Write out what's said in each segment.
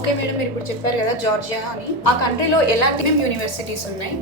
Okay madam, మీరు ఇప్పుడు చెప్పారు కదా జార్జియా అని. ఆ కంట్రీలో ఎలాంటి యూనివర్సిటీస్ ఉన్నాయి?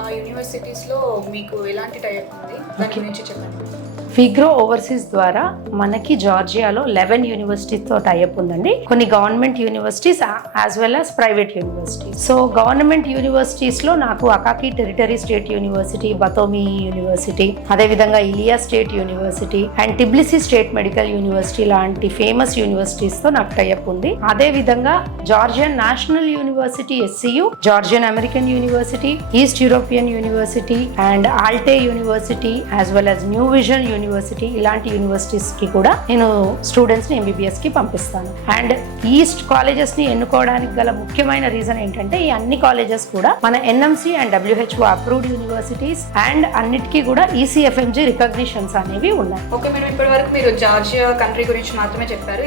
ఆ యూనివర్సిటీస్లో మీకు ఎలాంటి టైప్ ఉంది దాని గురించి చెప్పండి. ఫిగ్రో ఓవర్సీస్ ద్వారా మనకి జార్జియాలో 11 యూనివర్సిటీస్తో టైఅప్ ఉందండి. కొన్ని government universities as well as private universities. So government యూనివర్సిటీస్లో నాకు Akaki territory state university, Batumi university, అదేవిధంగా Ilia state university and Tbilisi state medical university లాంటి ఫేమస్ యూనివర్సిటీస్తో నాకు టైఅప్ ఉంది. అదేవిధంగా Georgian national university SCU, Georgian American university, east European university and Alte university as well as new vision university, ఇలాంటి యూనివర్సిటీస్కి కూడా నేను స్టూడెంట్స్ని MBBSకి పంపిస్తాను. అండ్ ఈస్ట్ కాలేజెస్ని ఎన్నుకోవడానికి గల ముఖ్యమైన రీజన్ ఏంటంటే ఈ అన్ని కాలేజెస్ కూడా మన NMC and WHO approved universities and అన్నిటికీ కూడా ECFMG రికగ్నిషన్స్ అనేవి ఉన్నాయి. ఓకే మేడం, ఇప్పటి వరకు మీరు జార్జియా కంట్రీ గురించి మాత్రమే చెప్పారు.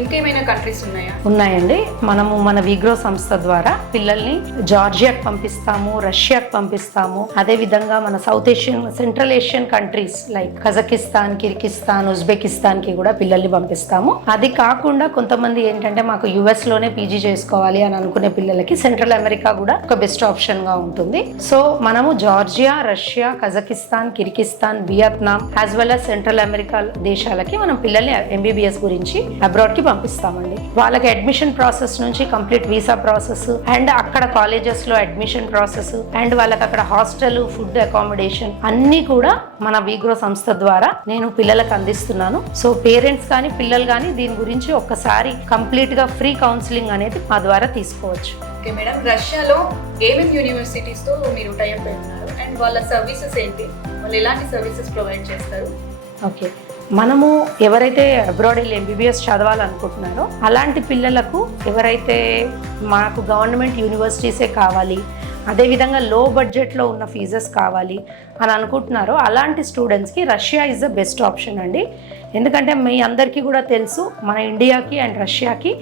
ఇంకేమైనా కంట్రీస్ ఉన్నాయా? ఉన్నాయండి. మనము మన విగ్రో సంస్థ ద్వారా పిల్లల్ని జార్జియాకి పంపిస్తాము, రష్యాకి పంపిస్తాము. అదేవిధంగా మన south Asian, central Asian countries like Kazakhstan, Kyrgyzstan, ఉజ్బెకిస్తాన్కి కూడా పిల్లల్ని పంపిస్తాము. అది కాకుండా కొంతమంది ఏంటంటే మాకు US లోనే PG చేసుకోవాలి అని అనుకునే పిల్లలకి సెంట్రల్ అమెరికా కూడా ఒక బెస్ట్ ఆప్షన్గా ఉంటుంది. సో మనము Georgia, Russia, Kazakhstan, Kyrgyzstan, Vietnam as well as central America దేశాలకి మనం పిల్లల్ని MBBS గురించి అబ్రాడ్కి పంపిస్తామండి. వాళ్ళకి అడ్మిషన్ ప్రాసెస్ నుంచి కంప్లీట్ వీసా ప్రాసెస్ అండ్ అక్కడ కాలేజెస్లో అడ్మిషన్ ప్రాసెస్ అండ్ వాళ్ళకి అక్కడ హాస్టల్, ఫుడ్, అకామిడేషన్ అన్నీ కూడా మన విగ్రో సంస్థ ద్వారా నేను పిల్లలకు అందిస్తున్నాను. సో పేరెంట్స్ కానీ పిల్లలు కానీ దీని గురించి ఒక్కసారి కంప్లీట్గా ఫ్రీ కౌన్సిలింగ్ అనేది మా ద్వారా తీసుకోవచ్చు. ఓకే మేడం, రష్యాలో ఏమేమి యూనివర్సిటీస్తో మీరు టైఅప్ అయి ఉన్నారు అండ్ వాళ్ళ సర్వీసెస్ ఏంటి? వాళ్ళు ఎలాంటి సర్వీసెస్ ప్రొవైడ్ చేస్తారు? ఓకే, మనము ఎవరైతే అబ్రాడ్ వెళ్ళి MBBS చదవాలనుకుంటున్నారో అలాంటి పిల్లలకు ఎవరైతే మాకు గవర్నమెంట్ యూనివర్సిటీసే కావాలి, అదేవిధంగా లో బడ్జెట్లో ఉన్న ఫీజెస్ కావాలి అని అనుకుంటున్నారో అలాంటి స్టూడెంట్స్కి Russia is the best option అండి. ఎందుకంటే మీ అందరికీ కూడా తెలుసు మన ఇండియాకి అండ్ రష్యాకి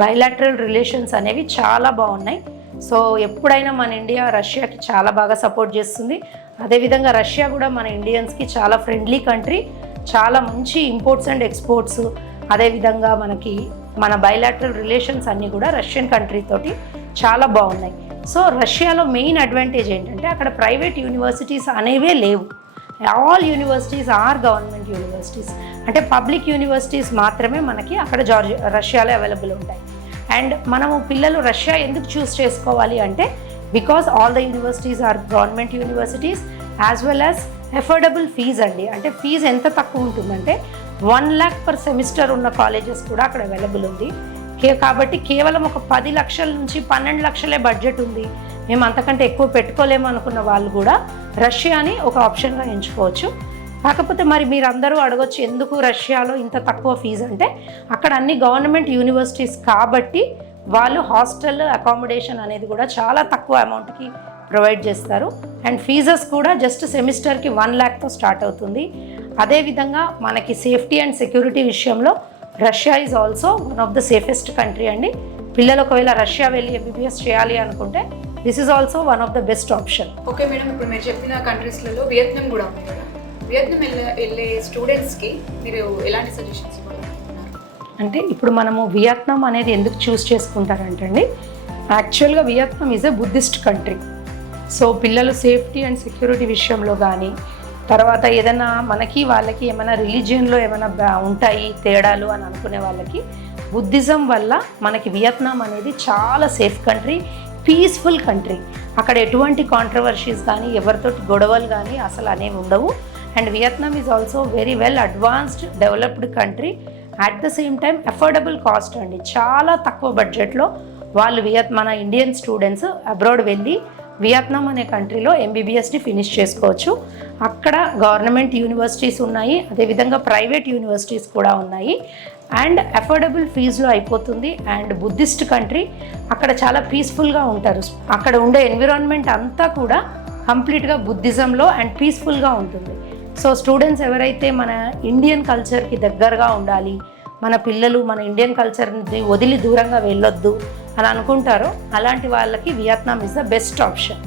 బైలాటరల్ రిలేషన్స్ అనేవి చాలా బాగున్నాయి. సో ఎప్పుడైనా మన ఇండియా రష్యాకి చాలా బాగా సపోర్ట్ చేస్తుంది. అదేవిధంగా రష్యా కూడా మన ఇండియన్స్కి చాలా ఫ్రెండ్లీ కంట్రీ, చాలా మంచి ఇంపోర్ట్స్ అండ్ ఎక్స్పోర్ట్స్, అదేవిధంగా మన బైలాటరల్ రిలేషన్స్ అన్నీ కూడా రష్యన్ కంట్రీ తోటి చాలా బాగున్నాయి. సో రష్యాలో మెయిన్ అడ్వాంటేజ్ ఏంటంటే అక్కడ ప్రైవేట్ యూనివర్సిటీస్ అనేవే లేవు. All universities are government universities. అంటే పబ్లిక్ యూనివర్సిటీస్ మాత్రమే మనకి అక్కడ రష్యాలో అవైలబుల్ ఉంటాయి. అండ్ మనము పిల్లలు రష్యా ఎందుకు చూస్ చేసుకోవాలి అంటే because all the universities are government universities as well as affordable fees అండి. అంటే ఫీజు ఎంత తక్కువ ఉంటుందంటే 1 lakh per సెమిస్టర్ ఉన్న కాలేజెస్ కూడా అక్కడ అవైలబుల్ ఉంది. కాబట్టి కేవలం ఒక 10 లక్షల నుంచి 12 లక్షలే బడ్జెట్ ఉంది, మేము అంతకంటే ఎక్కువ పెట్టుకోలేము అనుకున్న వాళ్ళు కూడా రష్యాని ఒక ఆప్షన్గా ఎంచుకోవచ్చు. కాకపోతే మరి మీరు అందరూ అడగొచ్చు ఎందుకు రష్యాలో ఇంత తక్కువ ఫీజు అంటే అక్కడ అన్ని గవర్నమెంట్ యూనివర్సిటీస్ కాబట్టి వాళ్ళు హాస్టల్, అకామిడేషన్ అనేది కూడా చాలా తక్కువ అమౌంట్కి ప్రొవైడ్ చేస్తారు. అండ్ ఫీజెస్ కూడా జస్ట్ సెమిస్టర్కి 1 lakh స్టార్ట్ అవుతుంది. అదేవిధంగా మనకి సేఫ్టీ అండ్ సెక్యూరిటీ విషయంలో Russia is also one of the safest country అండి. పిల్లలు ఒకవేళ రష్యా వెళ్ళి MBBS చేయాలి అనుకుంటే this is also one of the best option. Okay madam, ఇప్పుడు మీరు చెప్పిన కంట్రీస్లలో వియత్నాం కూడా ఉంది కదా. వియత్నాం వెళ్ళే స్టూడెంట్స్కి మీరు ఎలాంటి సజెషన్స్ ఇవ్వాలనుకుంటున్నారు? అంటే ఇప్పుడు మనము వియత్నాం అనేది ఎందుకు చూస్ చేసుకుంటారంటే అండి, యాక్చువల్గా Vietnam is a Buddhist country. So పిల్లలు సేఫ్టీ అండ్ సెక్యూరిటీ విషయంలో కానీ తర్వాత ఏదైనా వాళ్ళకి ఏమైనా రిలీజియన్లో ఏమైనా ఉంటాయి తేడాలు అని అనుకునే వాళ్ళకి బుద్ధిజం వల్ల మనకి వియత్నాం అనేది చాలా సేఫ్ కంట్రీ, పీస్ఫుల్ కంట్రీ. అక్కడ ఎటువంటి కాంట్రవర్షీస్ కానీ ఎవరితోటి గొడవలు కానీ అసలు అనేవి ఉండవు. And Vietnam is also very well advanced developed country. At the same time affordable cost అండి. చాలా తక్కువ బడ్జెట్లో వాళ్ళు మన ఇండియన్ స్టూడెంట్స్ అబ్రాడ్ వెళ్ళి వియత్నాం అనే కంట్రీలో MBBSని ఫినిష్ చేసుకోవచ్చు. అక్కడ గవర్నమెంట్ యూనివర్సిటీస్ ఉన్నాయి, అదేవిధంగా ప్రైవేట్ యూనివర్సిటీస్ కూడా ఉన్నాయి. అండ్ అఫోర్డబుల్ ఫీజులో అయిపోతుంది. అండ్ బుద్ధిస్ట్ కంట్రీ, అక్కడ చాలా పీస్ఫుల్గా ఉంటారు. అక్కడ ఉండే ఎన్విరాన్మెంట్ అంతా కూడా కంప్లీట్గా బుద్ధిజంలో అండ్ పీస్ఫుల్గా ఉంటుంది. సో స్టూడెంట్స్ ఎవరైతే మన ఇండియన్ కల్చర్కి దగ్గరగా ఉండాలి, మన పిల్లలు మన ఇండియన్ కల్చర్ని వదిలి దూరంగా వెళ్ళొద్దు అని అనుకుంటారో అలాంటి వాళ్ళకి Vietnam is the best option.